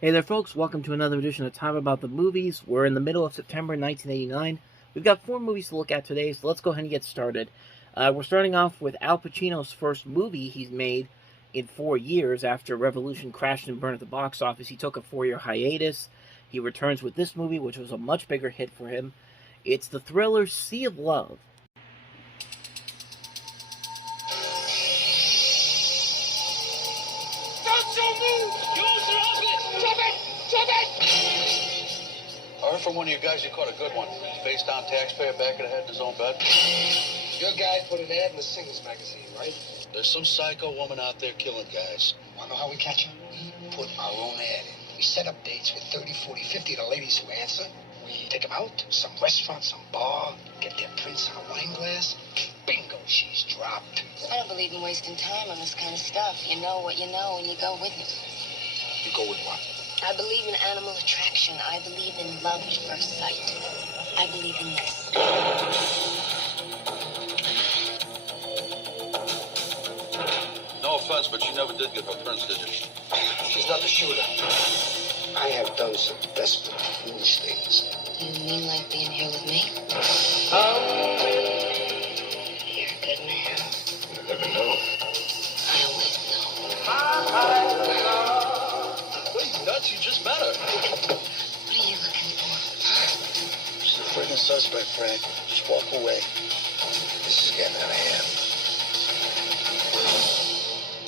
Hey there folks, welcome to another edition of Time About the Movies. We're in the middle of September 1989. We've got 4 movies to look at today, so let's go ahead and get started. We're starting off with Al Pacino's first movie he's made in 4 years. After Revolution crashed and burned at the box office, he took a 4-year hiatus. He returns with this movie, which was a much bigger hit for him. It's the thriller Sea of Love. I heard from one of your guys you caught a good one. Face down taxpayer, back of the head in his own bed. Your guy put an ad in the Singles magazine, right? There's some psycho woman out there killing guys. Wanna know how we catch her? We put our own ad in. We set up dates with 30, 40, 50 of the ladies who answer. We take them out, some restaurant, some bar, get their prints on a wine glass. Bingo, she's dropped. I don't believe in wasting time on this kind of stuff. You know what you know and you go with it. You go with what? I believe in animal attraction. I believe in love at first sight. I believe in this. No offense, but you never did give her prints, did you? She's not the shooter. I have done some desperate, foolish things. You mean like being here with me? You're a good man. You never know. I always know. What are you, nuts? You just met her. What are you looking for? She's a friggin' suspect, Frank. Just walk away. This is getting out of hand.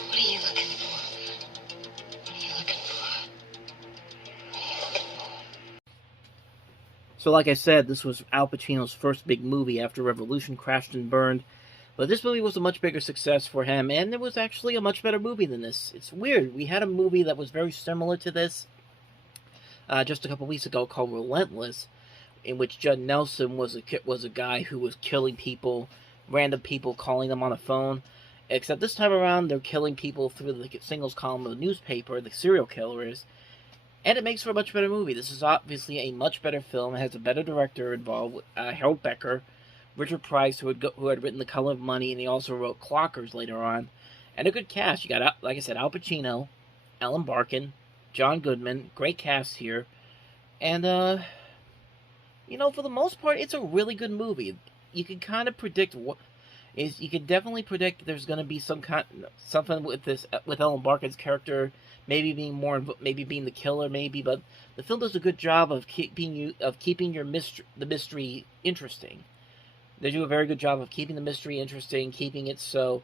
What are you looking for? What are you looking for? So like I said, this was Al Pacino's first big movie after Revolution crashed and burned. But this movie was a much bigger success for him, and it was actually a much better movie than this. It's weird. We had a movie that was very similar to this just a couple weeks ago called Relentless, in which Judd Nelson was a guy who was killing people, random people, calling them on the phone. Except this time around, they're killing people through the singles column of the newspaper, the serial killer is. And it makes for a much better movie. This is obviously a much better film. It has a better director involved, Harold Becker, Richard Price, who had written The Color of Money, and he also wrote Clockers later on. And a good cast. You got, like I said, Al Pacino, Ellen Barkin, John Goodman. Great cast here. And, you know, for the most part, it's a really good movie. You can kind of predict you can definitely predict there's going to be something with this, with Ellen Barkin's character, maybe being the killer, but the film does a good job of keeping the mystery interesting. They do a very good job of keeping the mystery interesting, keeping it so,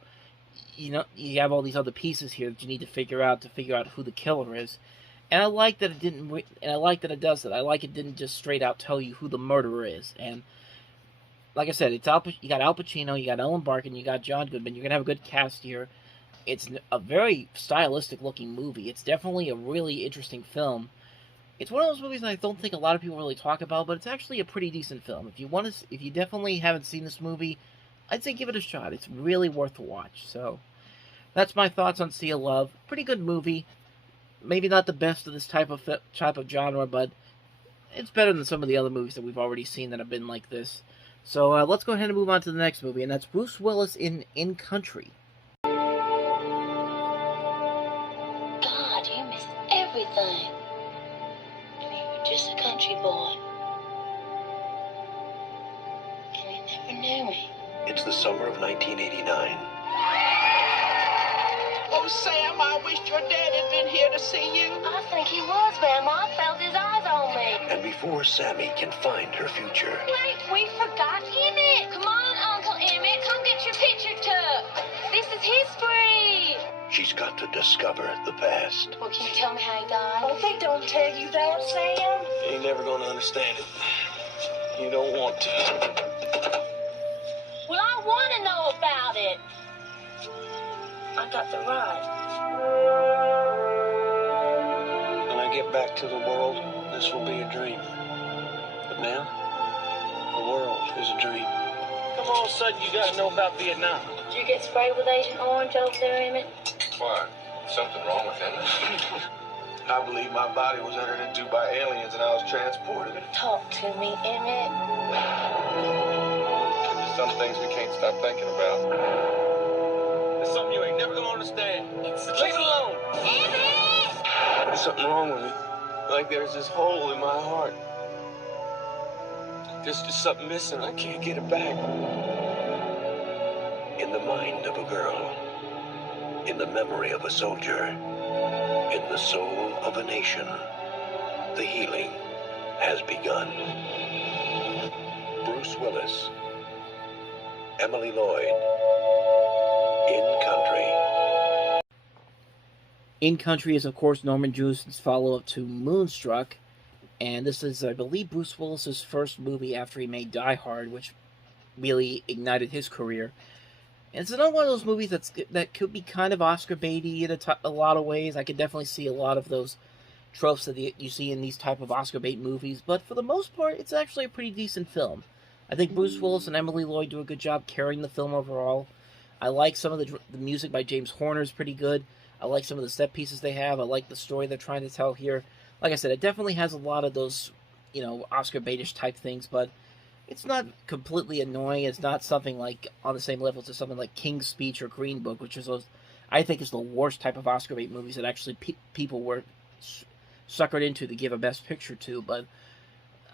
you know, you have all these other pieces here that you need to figure out who the killer is. And I like that it didn't, and I like that it does that. I like it didn't just straight out tell you who the murderer is. And like I said, you got Al Pacino, you got Ellen Barkin, you got John Goodman. You're gonna have a good cast here. It's a very stylistic looking movie. It's definitely a really interesting film. It's one of those movies that I don't think a lot of people really talk about, but it's actually a pretty decent film. If you definitely haven't seen this movie, I'd say give it a shot. It's really worth a watch. So that's my thoughts on Sea of Love. Pretty good movie. Maybe not the best of this type of genre, but it's better than some of the other movies that we've already seen that have been like this. So let's go ahead and move on to the next movie, and that's Bruce Willis in Country. God, you miss everything. And you were just a country boy. And you never knew me. It's the summer of 1989. Oh, Sam, I wish your dad had been here to see you. I think he was, Grandma. I felt his eyes on me. And before Sammy can find her future, Wait, we forgot Emmett. Come on, Uncle Emmett. Come get your picture took. This is history. she's got to discover the past. Well, can you tell me how he died? Oh, they don't tell you that, Sam. You ain't never gonna understand it. You don't want to. Well, I want to know about it. I got the right. When I get back to the world, this will be a dream. But now, the world is a dream. Come all of a sudden you gotta know about Vietnam. Did you get sprayed with Agent Orange over there, Emmett? Why? Something wrong with him? I believe my body was entered into by aliens and I was transported. Talk to me, Emmett. There's some things we can't stop thinking about. There's something you ain't never gonna understand. Leave it alone. Emmett! There's something wrong with me. Like there's this hole in my heart. There's just something missing. I can't get it back. In the mind of a girl, in the memory of a soldier, in the soul of a nation, the healing has begun. Bruce Willis, Emily Lloyd, In Country. In Country is, of course, Norman Jewison's follow-up to Moonstruck, and this is, I believe, Bruce Willis's first movie after he made Die Hard, which really ignited his career. And it's another one of those movies that could be kind of Oscar baity in a lot of ways. I could definitely see a lot of those tropes that you see in these type of Oscar bait movies, but for the most part, it's actually a pretty decent film. I think Bruce Willis and Emily Lloyd do a good job carrying the film overall. I like some of the music by James Horner is pretty good. I like some of the set pieces they have. I like the story they're trying to tell here. Like I said, it definitely has a lot of those, Oscar baitish type things, but it's not completely annoying. It's not something like on the same level to something like King's Speech or Green Book, which is I think is the worst type of Oscar bait movies that actually people were suckered into to give a Best Picture to. But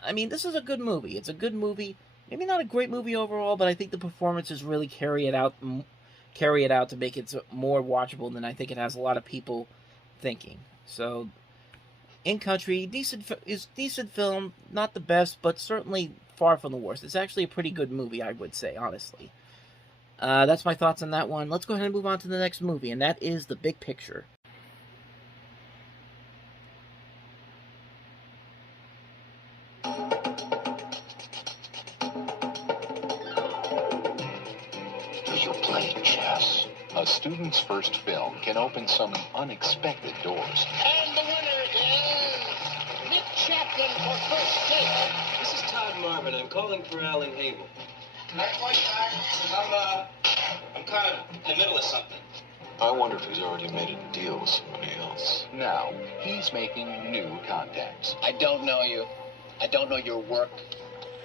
I mean, this is a good movie. It's a good movie. Maybe not a great movie overall, but I think the performances really carry it out to make it more watchable than I think it has a lot of people thinking. So, In Country, decent film, not the best, but certainly far from the worst. It's actually a pretty good movie, I would say, honestly. That's my thoughts on that one. Let's go ahead and move on to the next movie, and that is The Big Picture. A student's first film can open some unexpected doors. And the winner is Nick Chaplin for first take. This is Todd Marvin. I'm calling for Alan Hable. Can I call you back? I'm kind of in the middle of something. I wonder if he's already made a deal with somebody else. Now, he's making new contacts. I don't know you. I don't know your work.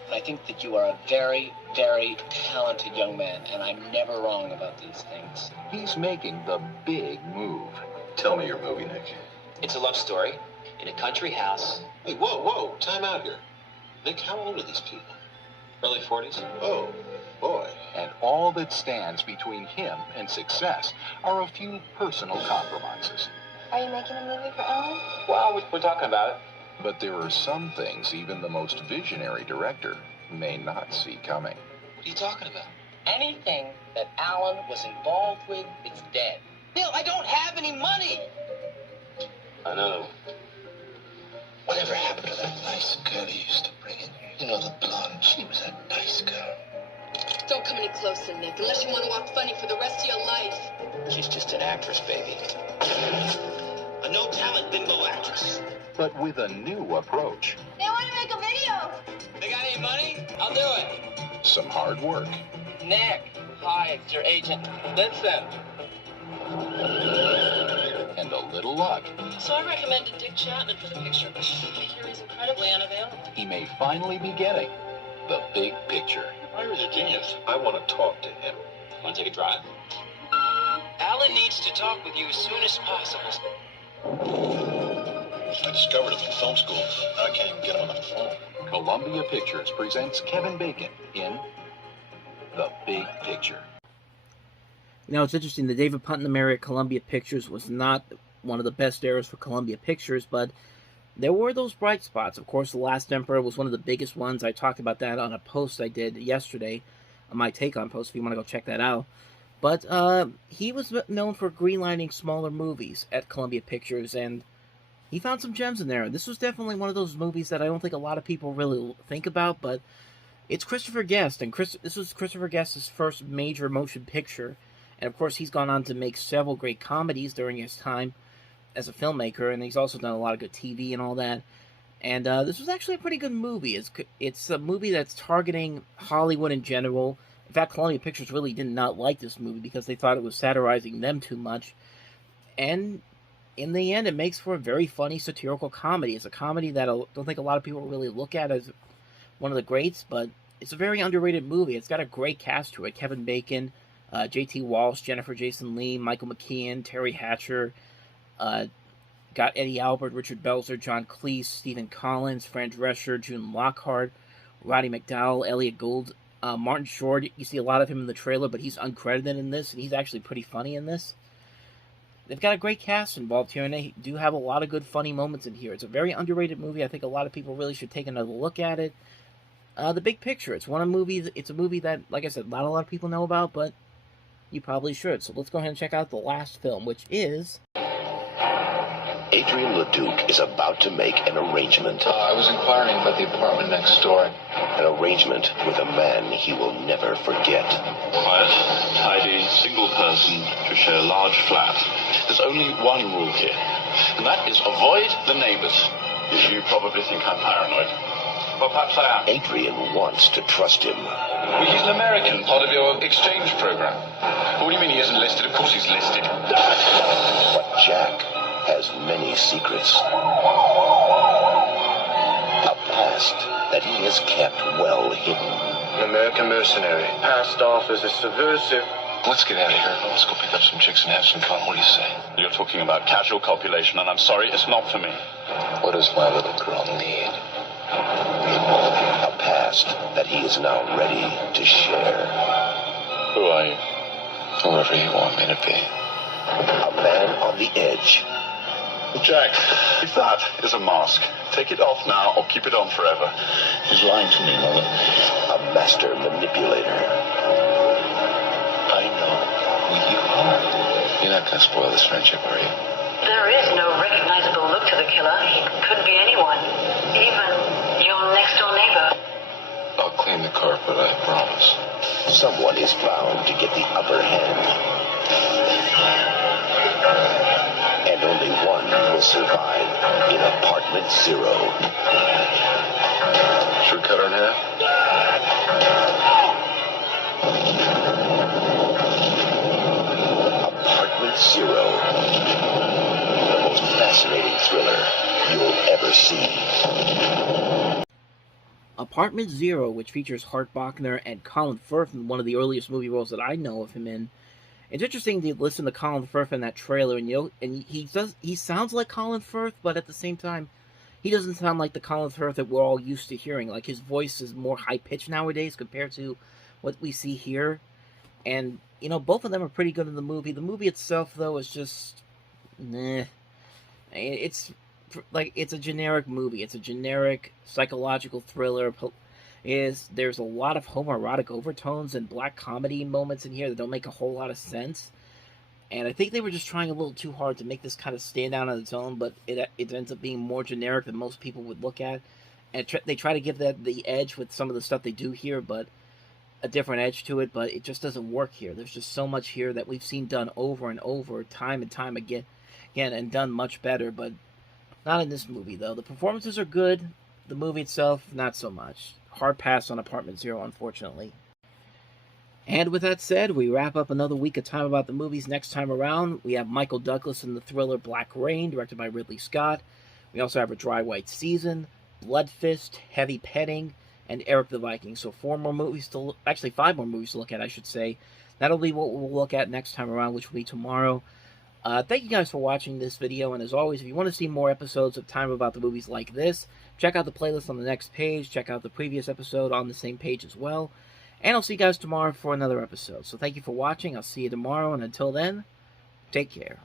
But I think that you are a very, very talented young man, and I'm never wrong about these things. He's making the big move. Tell me your movie, Nick. It's a love story in a country house. Hey, whoa, time out here. Nick, how old are these people? Early 40s. Oh, boy. And all that stands between him and success are a few personal compromises. Are you making a movie for Ellen? Well, we're talking about it. But there are some things even the most visionary director may not see coming. What are you talking about? Anything that Alan was involved with, it's dead. Bill, I don't have any money. I know. Whatever happened to that nice girl you used to bring in? You know, the blonde. She was a nice girl. Don't come any closer, Nick, unless you want to walk funny for the rest of your life. She's just an actress, baby. A no-talent bimbo actress. But with a new approach. They want to make a video. They got any money? I'll do it. Some hard work. Nick. Hi, it's your agent. Listen. And a little luck. So I recommended Dick Chapman for the picture, but I hear he's incredibly unavailable. He may finally be getting the big picture. Ira's a genius. I want to talk to him. Want to take a drive? Alan needs to talk with you as soon as possible. I discovered him in film school. Now I can't even get him on the phone. Columbia Pictures presents Kevin Bacon in The Big Picture. It's interesting. The David Putnam era at Columbia Pictures was not one of the best eras for Columbia Pictures, but there were those bright spots. Of course, The Last Emperor was one of the biggest ones. I talked about that on a post I did yesterday, my take-on post, if you want to go check that out. But he was known for greenlighting smaller movies at Columbia Pictures, and he found some gems in there. This was definitely one of those movies that I don't think a lot of people really think about, but it's Christopher Guest, and this was Christopher Guest's first major motion picture. And of course, he's gone on to make several great comedies during his time as a filmmaker, and he's also done a lot of good TV and all that. And this was actually a pretty good movie. It's a movie that's targeting Hollywood in general. In fact, Columbia Pictures really did not like this movie because they thought it was satirizing them too much. And in the end, it makes for a very funny satirical comedy. It's a comedy that I don't think a lot of people really look at as one of the greats, but it's a very underrated movie. It's got a great cast to it. Kevin Bacon, J.T. Walsh, Jennifer Jason Leigh, Michael McKean, Terry Hatcher, got Eddie Albert, Richard Belzer, John Cleese, Stephen Collins, Fran Drescher, June Lockhart, Roddy McDowell, Elliot Gould, Martin Short. You see a lot of him in the trailer, but he's uncredited in this, and he's actually pretty funny in this. They've got a great cast involved here, and they do have a lot of good funny moments in here. It's a very underrated movie. I think a lot of people really should take another look at it. The big picture. It's a movie that, like I said, not a lot of people know about, but you probably should. So let's go ahead and check out the last film, which is... Adrian LeDuc is about to make an arrangement. I was inquiring about the apartment next door. An arrangement with a man he will never forget. Quiet, tidy, single person to share a large flat. There's only one rule here, and that is avoid the neighbors. You probably think I'm paranoid. Well, perhaps I am. Adrian wants to trust him. Well, he's an American, part of your exchange program. What do you mean he isn't listed? Of course he's listed. But Jack has many secrets. A past that he has kept well hidden. An American mercenary, passed off as a subversive. Let's get out of here. Let's go pick up some chicks and have some fun. What do you say? You're talking about casual copulation, and I'm sorry, it's not for me. What does my little girl need? A past that he is now ready to share. Who are you? Whoever you want me to be. A man on the edge. Jack, if that is a mask, take it off now or keep it on forever. He's lying to me, Mother. A master manipulator. I know who you are. You're not gonna spoil this friendship, are you? There is no recognizable look to the killer. He could be anyone, even your next-door neighbor. I'll clean the carpet, I promise. Someone is bound to get the upper hand. And only one will survive in Apartment Zero. Should we cut her in half? Apartment Zero. The most fascinating thriller you'll ever see. Apartment Zero, which features Hart, Bochner, and Colin Firth in one of the earliest movie roles that I know of him in. It's interesting to listen to Colin Firth in that trailer, and he sounds like Colin Firth, but at the same time, he doesn't sound like the Colin Firth that we're all used to hearing. Like, his voice is more high-pitched nowadays compared to what we see here. And, both of them are pretty good in the movie. The movie itself, though, is just... Nah. It's a generic movie. It's a generic psychological thriller. There's a lot of homoerotic overtones and black comedy moments in here that don't make a whole lot of sense. And I think they were just trying a little too hard to make this kind of stand out on its own, but it ends up being more generic than most people would look at. And they try to give that the edge with some of the stuff they do here, but a different edge to it, but it just doesn't work here. There's just so much here that we've seen done over and over, time and time again, and done much better, but not in this movie, though. The performances are good. The movie itself, not so much. Hard pass on Apartment Zero, unfortunately. And with that said, we wrap up another week of Time About the Movies. Next time around, we have Michael Douglas in the thriller Black Rain, directed by Ridley Scott. We also have A Dry White Season, Blood Fist, Heavy Petting, and Eric the Viking. So 5 more movies to look at, I should say. That'll be what we'll look at next time around, which will be tomorrow. Thank you guys for watching this video, and as always, if you want to see more episodes of Time About the Movies like this, check out the playlist on the next page, check out the previous episode on the same page as well, and I'll see you guys tomorrow for another episode. So thank you for watching, I'll see you tomorrow, and until then, take care.